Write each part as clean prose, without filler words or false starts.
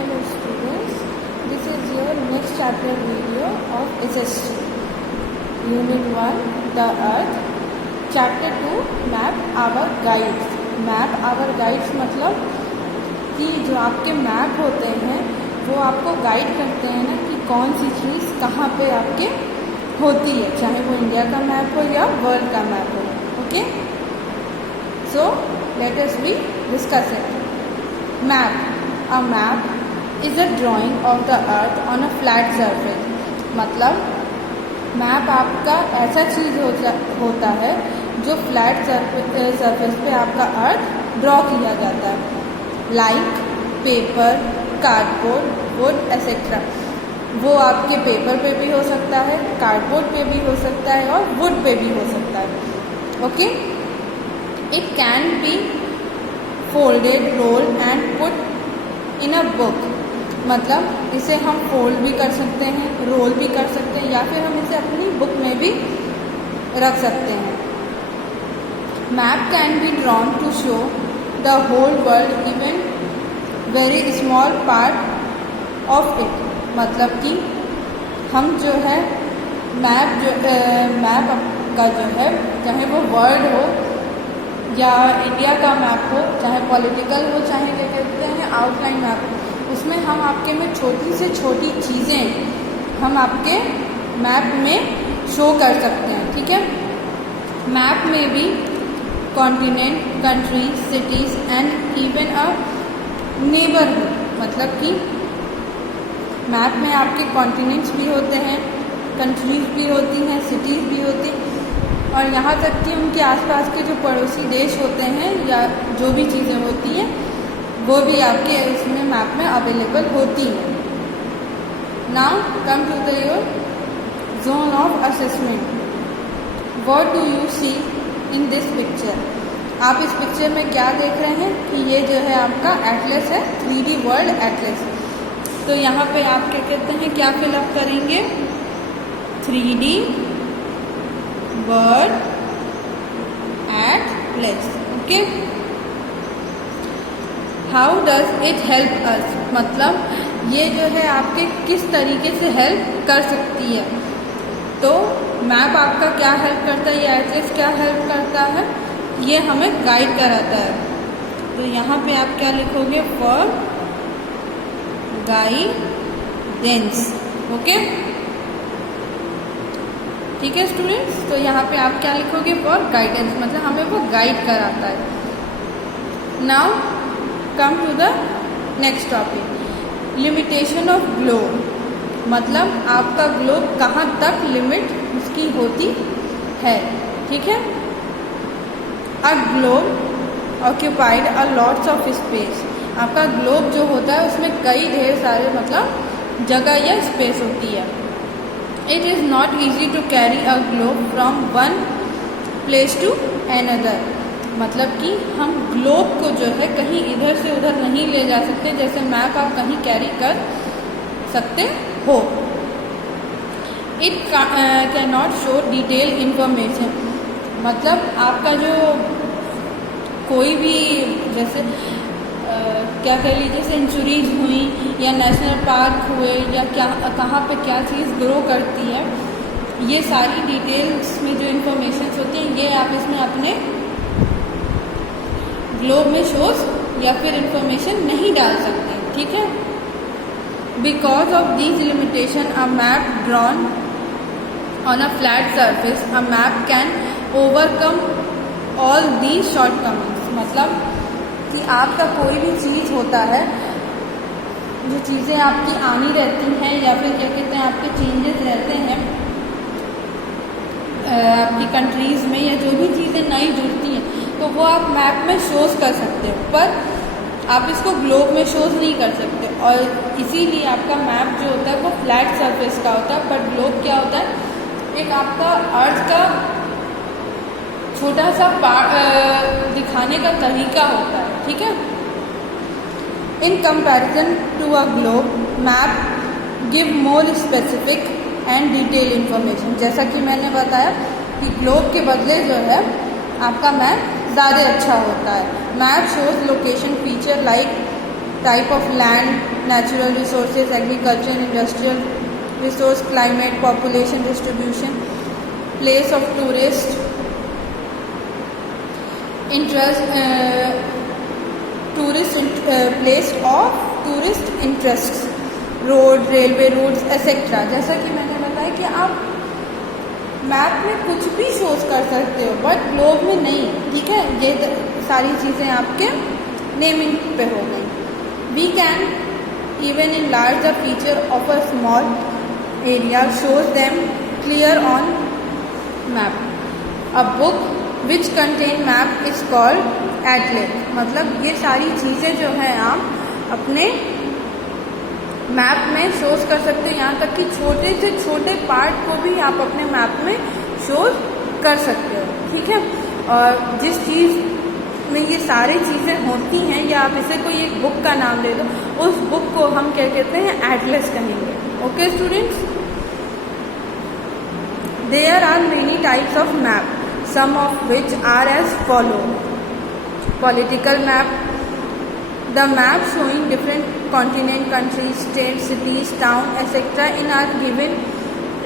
Hello students, this is your next chapter video of SST. Unit 1, The Earth. Chapter 2, Map Our Guides. Map Our Guides मतलब कि जो आपके map होते हैं वो आपको गाइड करते हैं ना कि कौन सी चीज़ कहाँ पे आपके होती है, चाहे वो इंडिया का मैप हो या वर्ल्ड का मैप हो. Okay, so let us be discuss it. Map. A map is a drawing of the earth on a flat surface. मतलब मैप आपका ऐसा चीज़ होता है जो फ्लैट सरफेस पे आपका अर्थ ड्रॉ किया जाता है. Like paper, cardboard, would etcetera. वो आपके पेपर पे भी हो सकता है, कार्डबोर्ड पे भी हो सकता है और वुड पे भी हो सकता है. Okay, it can be folded, rolled and put in a book. मतलब इसे हम फोल्ड भी कर सकते हैं, रोल भी कर सकते हैं या फिर हम इसे अपनी बुक में भी रख सकते हैं. Map can be drawn to show the whole world, even very small part of it. मतलब कि हम जो है मैप का जो है, चाहे वो वर्ल्ड हो या इंडिया का मैप हो, चाहे पॉलिटिकल हो, चाहे क्या कहते हैं आउटलाइन मैप हो, उसमें हम आपके में छोटी से छोटी चीज़ें हम आपके मैप में शो कर सकते हैं. ठीक है. मैप में भी continent, countries, cities and even a neighbourhood. मतलब कि मैप में आपके कॉन्टिनेंट्स भी होते हैं, कंट्रीज भी होती हैं, सिटीज़ भी होती हैं और यहाँ तक कि उनके आसपास के जो पड़ोसी देश होते हैं या जो भी चीज़ें होती हैं वो भी आपके इसमें मैप में अवेलेबल होती हैं. Now come to the your zone of assessment. What do you see in this picture. आप इस पिक्चर में क्या देख रहे हैं कि ये जो है आपका एटलस है, 3D वर्ल्ड एटलस. तो यहाँ पे आप क्या कहते हैं, क्या फिलअप करेंगे, 3D world Atlas. Okay, how does it help us. मतलब ये जो है आपके किस तरीके से हेल्प कर सकती है. तो मैप आपका क्या हेल्प करता है, ये एटलस क्या हेल्प करता है, ये हमें गाइड कराता है. तो यहाँ पे आप क्या लिखोगे, फॉर गाइडेंस. ओके, ठीक है स्टूडेंट्स. तो यहाँ पे आप क्या लिखोगे, फॉर गाइडेंस, मतलब हमें वो गाइड कराता है. Now come to the next topic, limitation of globe. मतलब आपका ग्लोब कहाँ तक लिमिट उसकी होती है. ठीक है. A globe occupied a lots of space. आपका ग्लोब जो होता है उसमें कई ढेर सारे मतलब जगह या स्पेस होती है. It is not easy to carry a globe from one place to another. मतलब कि हम ग्लोब को जो है कहीं इधर से उधर नहीं ले जा सकते, जैसे मैप आप कहीं कैरी कर सकते हो. It can not show detail information. मतलब आपका जो कोई भी जैसे क्या कह लीजिए सेंचुरीज हुई या नेशनल पार्क हुए या क्या कहाँ पे क्या चीज़ ग्रो करती है, ये सारी डिटेल्स में जो इन्फॉर्मेशंस होती हैं ये आप इसमें अपने ग्लोब में शोज या फिर इंफॉर्मेशन नहीं डाल सकते. ठीक है. Because of these limitation a map drawn on a flat surface, a map can overcome all these shortcomings. मतलब कि आपका कोई भी चीज़ होता है, जो चीज़ें आपकी आनी रहती हैं या फिर क्या कहते हैं आपके चेंजेस रहते हैं आपकी कंट्रीज़ में, या जो भी चीज़ें नई जुड़ती हैं तो वो आप मैप में शोज़ कर सकते हो, पर आप इसको ग्लोब में शोज़ नहीं कर सकते. और इसीलिए आपका मैप जो होता है वो फ्लैट सरफेस का होता है, पर ग्लोब क्या होता है, एक आपका अर्थ का छोटा सा दिखाने का तरीका होता है. ठीक है. In comparison to a globe, map give more specific and detail information. जैसा कि मैंने बताया कि ग्लोब के बदले जो है आपका मैप ज़्यादा अच्छा होता है. Map shows location feature like type of land, natural resources, agriculture, industrial resource, climate, population distribution, place of tourist interest, place of tourist interest, road, railway routes etcetera. जैसा कि मैंने बताया कि आप मैप में कुछ भी शोज कर सकते हो बट ग्लोब में नहीं, ठीक है। ये सारी चीज़ें आपके नेमिंग पे हो गई। We can even enlarge the feature of a small area, shows them clear on map. A book which contain map is called atlas. मतलब ये सारी चीज़ें जो हैं आप अपने मैप में शोज कर सकते हो, यहाँ तक कि छोटे से छोटे पार्ट को भी आप अपने मैप में शोज कर सकते हो, ठीक है। और जिस चीज़ में ये सारी चीज़ें होती हैं या आप इसे कोई एक बुक का नाम दे दो, उस बुक को हम क्या कहते हैं, एटलस कहेंगे। Okay students, there are many types of map, some of which are as follow. Political map, the map showing different continent, countries, states, cities, town, etc. in a given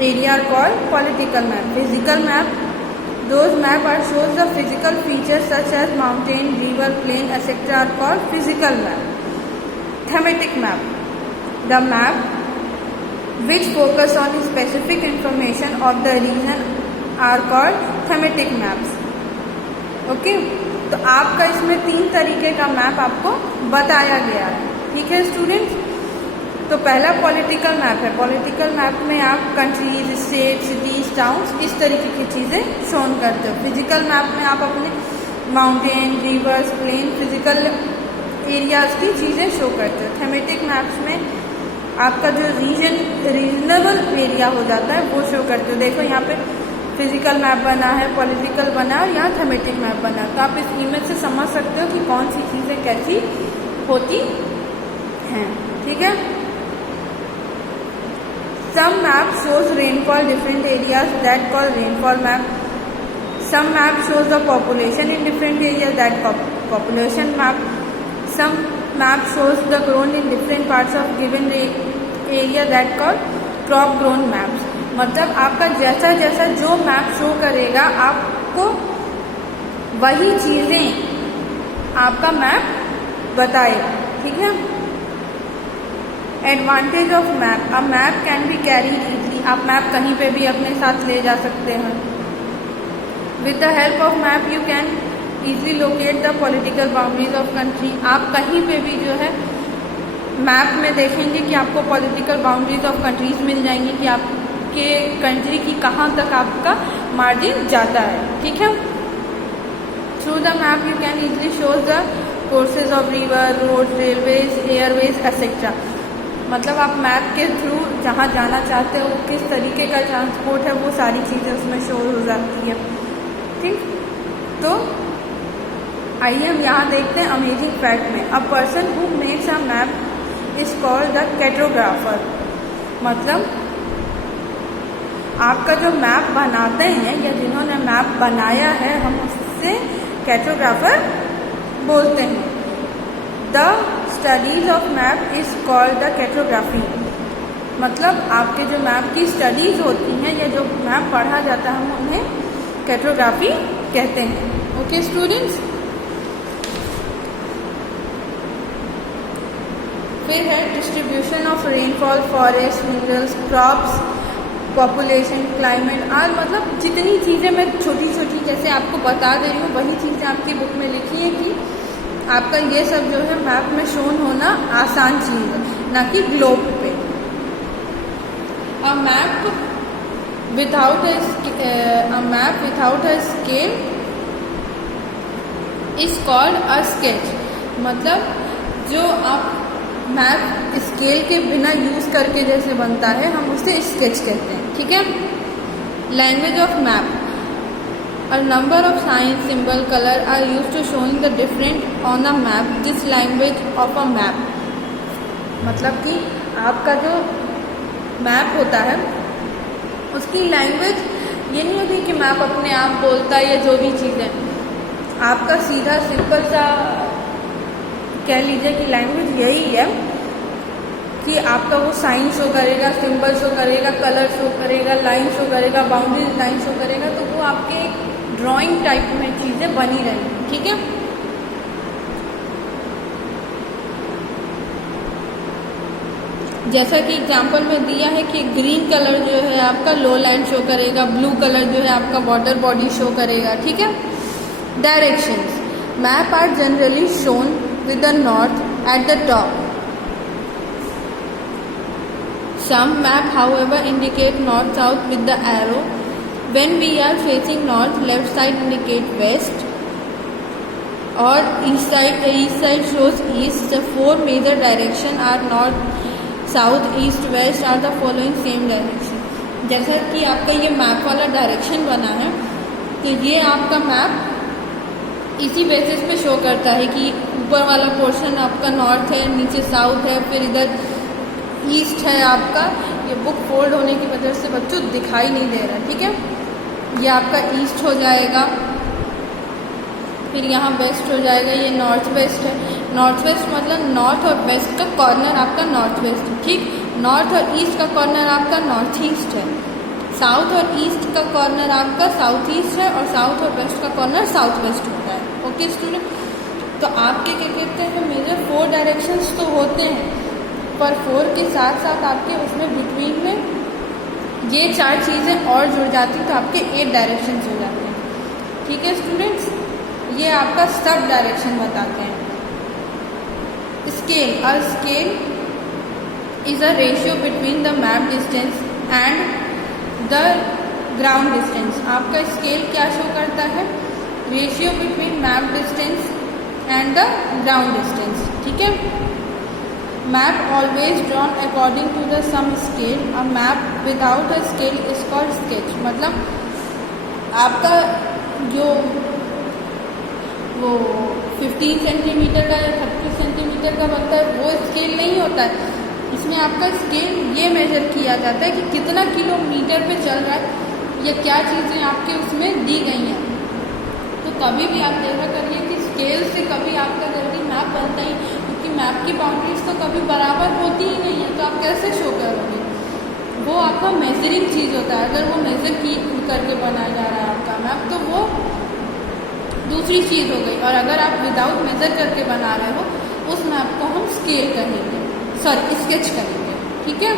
area are called political map. Physical map, those map are shows the physical features such as mountain, river, plain, etc. are called physical map. Thematic map, the map which focus on specific information of the region are called thematic maps. Okay? तो आपका इसमें 3 तरीके का map आपको बताया गया है, ठीक है स्टूडेंट्स। तो पहला पॉलिटिकल मैप है। पॉलिटिकल मैप में आप कंट्रीज, स्टेट, सिटीज, टाउन्स इस तरीके की चीज़ें शोन करते हो। फिजिकल मैप में आप अपने mountain, rivers, plain, physical areas की चीज़ें शो करते हो। थेमेटिक मैप्स में आपका जो रीजनेबल एरिया हो जाता है वो शो करते हो। देखो यहाँ पे फिजिकल मैप बना है, पॉलिटिकल बना है और यहाँ थेमेटिक मैप बना है। तो आप इस इमेज से समझ सकते हो कि कौन सी चीज़ें कैसी होती हैं, ठीक है। Some map shows rainfall different areas, that call rainfall map. Some map shows the population in different areas, that population map. Some map shows the grown in different parts of given area, that call crop grown maps. मतलब आपका जैसा जैसा जो map show करेगा आपको वही चीज़ें आपका मैप बताएगा, ठीक है। Advantage of map, a map can be carried easily, आप मैप कहीं पे भी अपने साथ ले जा सकते हैं। With the help of map you can easily locate the political boundaries of country. आप कहीं पे भी जो है मैप में देखेंगे कि आपको पॉलिटिकल बाउंड्रीज ऑफ कंट्रीज मिल जाएंगी कि आप के कंट्री की कहाँ तक आपका मार्जिन जाता है, ठीक है। Through the map you can easily show the courses of river, road, railways, Airways etcetera. मतलब आप मैप के थ्रू जहाँ जाना चाहते हो, किस तरीके का ट्रांसपोर्ट है, वो सारी चीज़ें उसमें शो हो जाती है, ठीक। तो आइए हम यहाँ देखते हैं अमेजिंग फैक्ट में। A person who makes a map is called the cartographer. मतलब आपका जो मैप बनाते हैं या जिन्होंने मैप बनाया है, हम उससे कैटोग्राफर बोलते हैं। The studies of map is called the cartography. मतलब आपके जो मैप की स्टडीज होती हैं या जो मैप पढ़ा जाता है, हम उन्हें कैटोग्राफी कहते हैं। ओके स्टूडेंट्स, फिर है distribution of rainfall, forest, minerals, crops, population, climate. और मतलब जितनी चीज़ें मैं छोटी छोटी जैसे आपको बता दे रही हूँ, वही चीज़ें आपकी बुक में लिखी है कि आपका ये सब जो है मैप में शोन होना आसान चीज़ है, ना कि ग्लोब पे। अ map without a scale is called a sketch. मतलब जो आप मैप स्केल के बिना यूज़ करके जैसे बनता है, हम उसे स्केच कहते हैं, ठीक है। Language of map, a number of sign, symbol, colour are use to showing the different on a map. This language of a map, मतलब कि आपका जो मैप होता है उसकी लैंग्वेज ये नहीं होती कि मैप अपने आप बोलता है या जो भी चीज़ है। आपका सीधा सिंपल सा कह लीजिए कि लैंग्वेज यही है कि आपका वो साइन शो करेगा, सिंबल शो करेगा, कलर शो करेगा, लाइन शो करेगा, बाउंड्री लाइन शो करेगा, तो वो आपके एक ड्राइंग टाइप में चीज़ें बनी रहेंगी। ठीक है, जैसा कि एग्जांपल में दिया है कि ग्रीन कलर जो है आपका लो लैंड शो करेगा, ब्लू कलर जो है आपका वाटर बॉडी शो करेगा। ठीक है, directions map are generally shown with the north at the top. Some map however indicate north south with the arrow. When we are facing north, left side indicate west or east side shows east. The four major direction are north, south, east, west are the following same direction. जैसा कि आपका ये map वाला direction बना है, तो ये आपका मैप इसी बेसिस पे शो करता है कि ऊपर वाला पोर्शन आपका नॉर्थ है, नीचे साउथ है, फिर इधर ईस्ट है आपका। ये बुक फोल्ड होने की वजह से बच्चों दिखाई नहीं दे रहा। ठीक है, ये आपका ईस्ट हो जाएगा, फिर यहाँ वेस्ट हो जाएगा, ये नॉर्थ वेस्ट है। नॉर्थ वेस्ट मतलब नॉर्थ और वेस्ट का कॉर्नर आपका नॉर्थ वेस्ट है। ठीक, नॉर्थ और ईस्ट का कॉर्नर आपका नॉर्थ ईस्ट है, साउथ और ईस्ट का कॉर्नर आपका साउथ ईस्ट है, और साउथ और वेस्ट का कॉर्नर साउथ वेस्ट होता है। ओके स्टूडेंट, तो आपके क्या कहते हैं मेजर 4 डायरेक्शंस तो होते हैं, पर 4 के साथ साथ आपके उसमें बिटवीन में ये 4 चीज़ें और जुड़ जाती हैं, तो आपके 8 डायरेक्शन हो जाते हैं। ठीक है स्टूडेंट्स, ये आपका सब डायरेक्शन बताते हैं। Scale, a scale is a ratio between the map distance and the ground distance. आपका स्केल क्या शो करता है? Ratio between map distance and the ground distance. ठीक है, map always drawn according to the some scale. A map without a scale is called sketch. मतलब आपका जो वो 15 सेंटीमीटर का या 30 सेंटीमीटर का बनता है वो स्केल नहीं होता है। इसमें आपका स्केल ये मेजर किया जाता है कि कितना किलोमीटर पे चल रहा है या क्या चीज़ें आपके उसमें दी गई हैं। तो कभी भी आप देखा करिए कि स्केल से कभी आपका जल्दी मैप बनता ही, क्योंकि मैप की बाउंड्रीज तो कभी बराबर होती ही नहीं है, तो आप कैसे शो करोगे? वो आपका मेजरिंग चीज़ होता है। अगर वो मेजर की करके बनाया जा रहा है आपका मैप, तो वो दूसरी चीज़ हो गई। और अगर आप विदाउट मेजर करके बना रहे हो, उस मैप को हम स्केल कहेंगे, सॉरी स्केच करेंगे। ठीक है,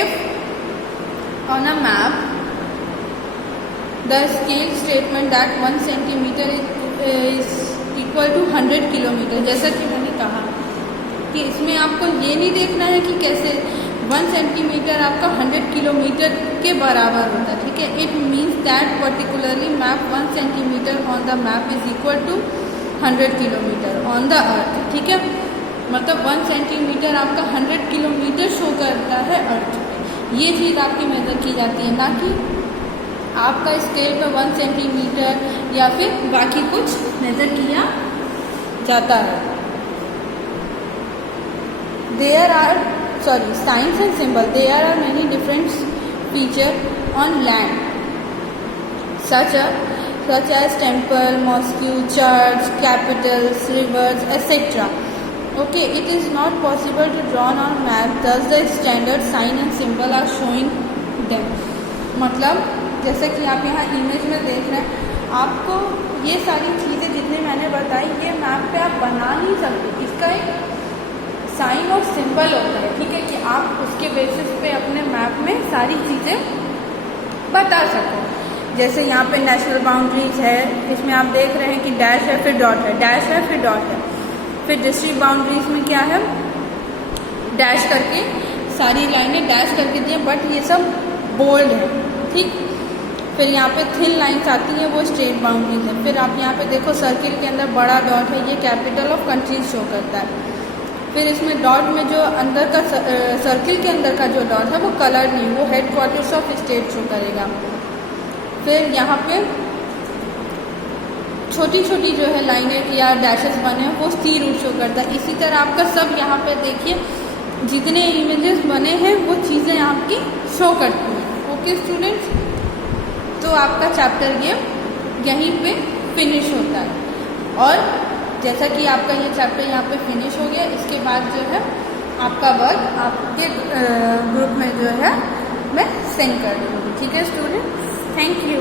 if on a map the scale statement that 1 centimetre is equal to 100 kilometre. जैसा कि मैंने कहा कि इसमें आपको ये नहीं देखना है कि कैसे 1 सेंटीमीटर आपका 100 किलोमीटर के बराबर होता है। ठीक है, it means that particularly map 1 centimetre on the map is equal to 100 kilometre on the earth. ठीक है, मतलब 1 सेंटीमीटर आपका 100 किलोमीटर शो करता है अर्थ पे। ये चीज़ आपकी मेजर की जाती है, ना कि आपका स्केल पे 1 सेंटीमीटर या फिर बाकी कुछ मेजर किया जाता है। There are signs and symbol. There are many different features on land, such as temple, mosque, church, capitals, rivers, etc. Okay, it is not possible to draw on map. Thus, the standard sign and symbol are showing them. मतलब जैसे कि आप यहाँ image में देख रहे हैं, आपको ये सारी चीज़ें जितनी मैंने बताई ये मैप पे आप बना नहीं सकते। इसका एक साइन और सिंबल होता है। ठीक है, कि आप उसके बेसिस पे अपने मैप में सारी चीज़ें बता सको। जैसे यहाँ पे नेशनल बाउंड्रीज है, इसमें आप देख रहे हैं कि डैश है फिर डॉट है, डैश है फिर डॉट है। फिर डिस्ट्रिक्ट बाउंड्रीज में क्या है, डैश करके सारी लाइनें डैश करके दी हैं, बट ये सब बोल्ड है। ठीक, फिर यहाँ पे थिन लाइन्स आती हैं, वो स्टेट बाउंड्रीज है। फिर आप यहाँ पे देखो सर्किल के अंदर बड़ा डॉट है, ये कैपिटल ऑफ कंट्रीज शो करता है। फिर इसमें डॉट में जो अंदर का सर्किल के अंदर का जो डॉट है वो कलर नहीं, वो head quarters of state show करेगा। फिर यहाँ पे छोटी छोटी जो है लाइनें या डैशेस बने हैं वो स्थिर रूट शो करता है। इसी तरह आपका सब यहाँ पे देखिए जितने इमेजेस बने हैं वो चीज़ें आपकी शो करती हैं। ओके स्टूडेंट्स, तो आपका चैप्टर ये यहीं पे फिनिश होता है। और जैसा कि आपका ये चैप्टर यहाँ पे फिनिश हो गया, इसके बाद जो है आपका वर्क आपके ग्रुप में जो है मैं सेंड कर दूँगी। ठीक है स्टूडेंट्स, थैंक यू।